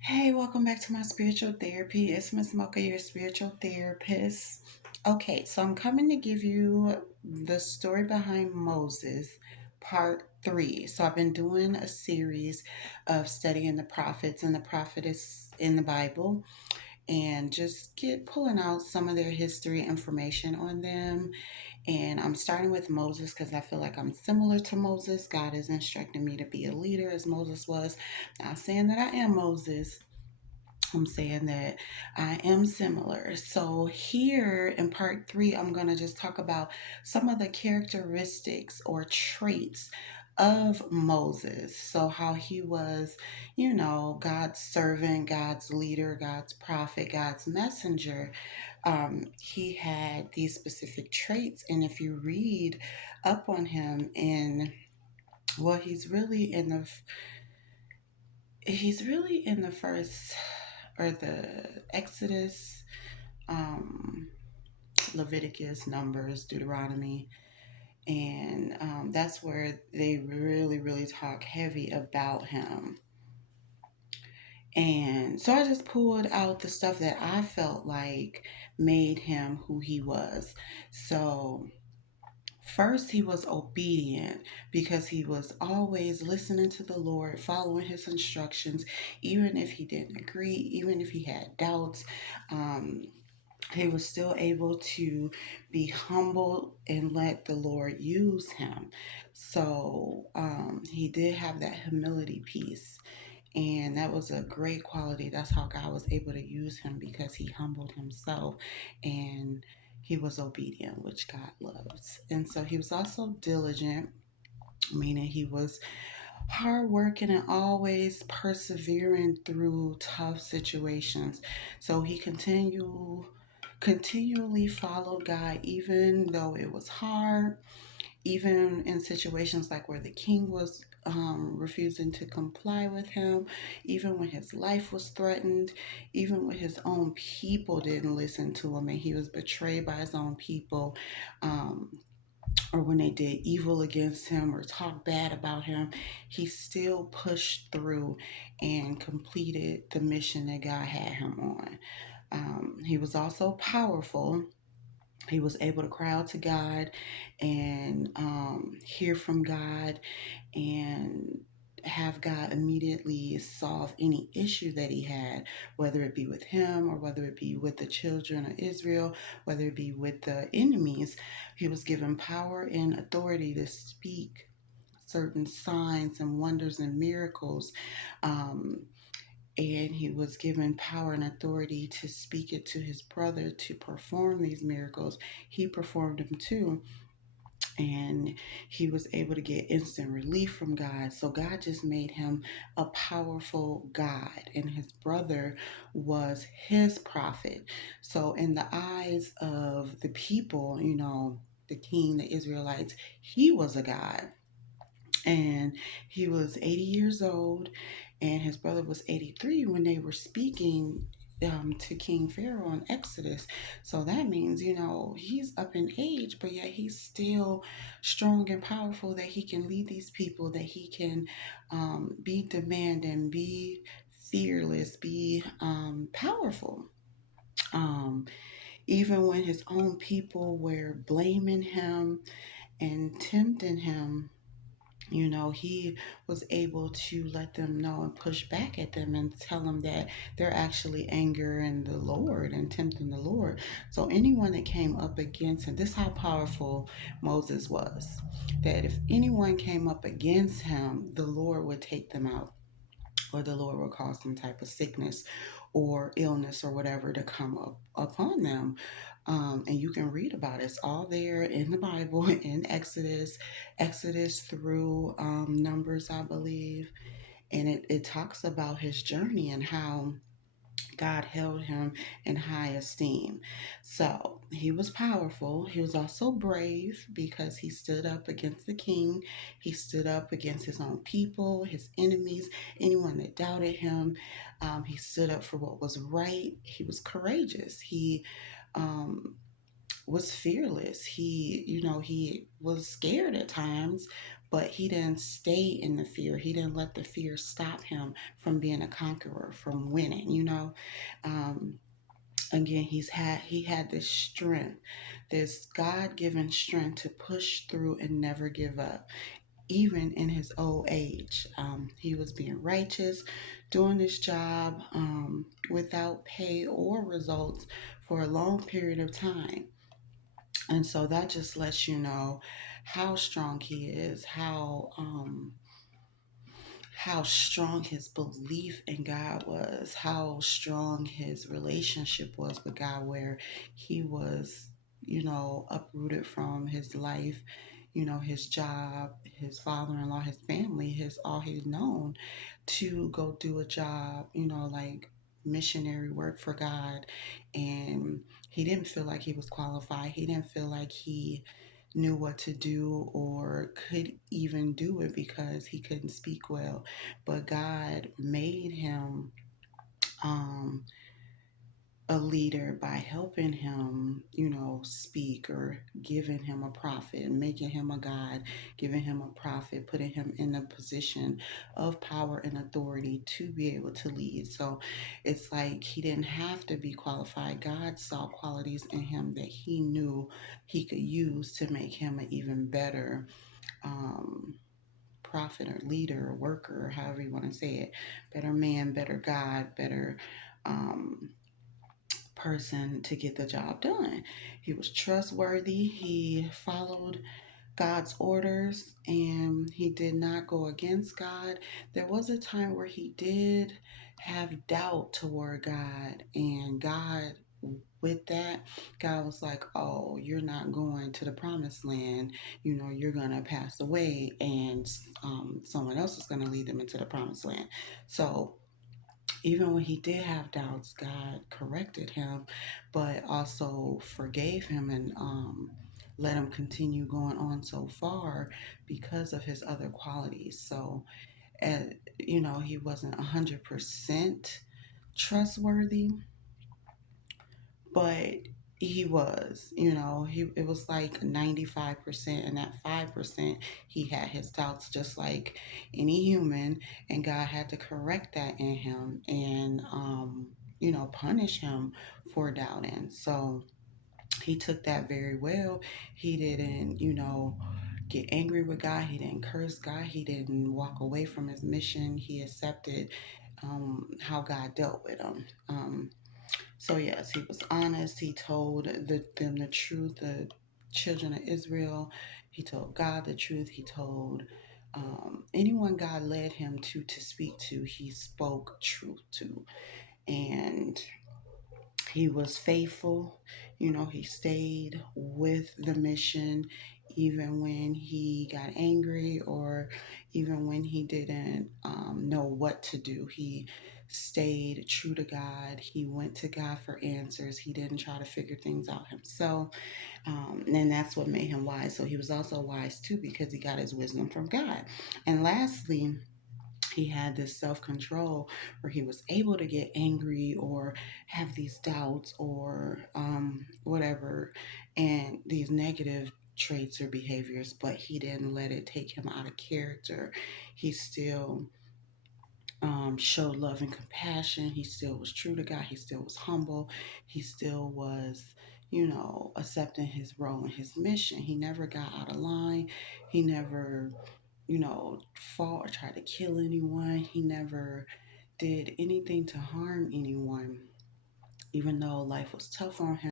Hey, welcome back to my spiritual therapy. It's Miss Mocha, your spiritual therapist. Okay, so I'm coming to give you the story behind Moses, part three. So I've been doing a series of studying the prophets and the prophetess in the Bible and just get pulling out some of their history information on them. And I'm starting with Moses because I feel like I'm similar to Moses. God is instructing me to be a leader as Moses was. Not saying that I am Moses, I'm saying that I am similar. So, here in part three, I'm going to just talk about some of the characteristics or traits of Moses. So, how he was, God's servant, God's leader, God's prophet, God's messenger. He had these specific traits. And if you read up on him, well, he's really in the first or the Exodus, um, Leviticus, Numbers, Deuteronomy, and that's where they really, really talk heavy about him. And so I just pulled out the stuff that I felt like made him who he was. So first, he was obedient because he was always listening to the Lord, following his instructions, even if he didn't agree, even if he had doubts. Um, he was still able to be humble and let the Lord use him. So he did have that humility piece. And that was a great quality. That's how God was able to use him because he humbled himself and he was obedient, which God loves. And so he was also diligent, meaning he was hardworking and always persevering through tough situations. So he continually followed God even though it was hard, even in situations like where the king was refusing to comply with him, even when his life was threatened, even when his own people didn't listen to him and he was betrayed by his own people, um, or when they did evil against him or talked bad about him, he still pushed through and completed the mission that God had him on. He was also powerful. He was able to cry out to God and hear from God and have God immediately solve any issue that he had, whether it be with him or whether it be with the children of Israel, whether it be with the enemies. He was given power and authority to speak certain signs and wonders and miracles. Um, and he was given power and authority to speak it to his brother to perform these miracles. He performed them too, and he was able to get instant relief from God. So God just made him a powerful God, and his brother was his prophet. So, in the eyes of the people, the king, the Israelites, he was a God. And he was 80 years old, and his brother was 83 when they were speaking to King Pharaoh in Exodus. So that means, he's up in age, but yet he's still strong and powerful that he can lead these people, that he can be demanding, be fearless, be powerful. Um, Even when his own people were blaming him and tempting him, he was able to let them know and push back at them and tell them that they're actually angering the Lord and tempting the Lord. So anyone that came up against him, this is how powerful Moses was, that if anyone came up against him, the Lord would take them out, or the Lord will cause some type of sickness or illness or whatever to come up upon them. And you can read about it. It's all there in the Bible, in Exodus through Numbers, I believe. And it talks about his journey and how God held him in high esteem. So he was powerful. He was also brave because he stood up against the king. He stood up against his own people, his enemies, anyone that doubted him. He stood up for what was right. He was courageous. He was fearless. He was scared at times, but he didn't stay in the fear. He didn't let the fear stop him from being a conqueror, from winning, Um, Again, he had this strength, this God-given strength to push through and never give up, even in his old age. He was being righteous, doing this job without pay or results for a long period of time. And so that just lets you know how strong he is, how strong his belief in God was, how strong his relationship was with God, where he was, uprooted from his life, his job, his father in law, his family, his all he's known, to go do a job, like missionary work for God. And he didn't feel like he was qualified. He didn't feel like he knew what to do or could even do it because he couldn't speak well. But God made him um, a leader by helping him, speak, or giving him a prophet, making him a God, giving him a prophet, putting him in a position of power and authority to be able to lead. So it's like he didn't have to be qualified. God saw qualities in him that he knew he could use to make him an even better um, prophet or leader or worker, or however you want to say it. Better man, better God, better um, person to get the job done. He was trustworthy. He followed God's orders and he did not go against God. There was a time where he did have doubt toward God, and God, with that, God was like, "Oh, you're not going to the promised land. You're going to pass away, and someone else is going to lead them into the promised land." So even when he did have doubts, God corrected him, but also forgave him and let him continue going on so far because of his other qualities. So, he wasn't 100% trustworthy, but he was, it was like 95%, and that 5% he had his doubts, just like any human, and God had to correct that in him and punish him for doubting. So he took that very well. He didn't, get angry with God. He didn't curse God. He didn't walk away from his mission. He accepted how God dealt with him. So yes, he was honest. He told them the truth, the children of Israel. He told God the truth. He told anyone God led him to speak to, he spoke truth to. And he was faithful. He stayed with the mission even when he got angry, or even when he didn't know what to do. He stayed true to God. He went to God for answers. He didn't try to figure things out himself. And that's what made him wise. So he was also wise too because he got his wisdom from God. And lastly, he had this self control where he was able to get angry or have these doubts or whatever, and these negative traits or behaviors, but he didn't let it take him out of character. He still showed love and compassion. He still was true to God. He still was humble. He still was, accepting his role and his mission. He never got out of line. He never, fought or tried to kill anyone. He never did anything to harm anyone, even though life was tough on him.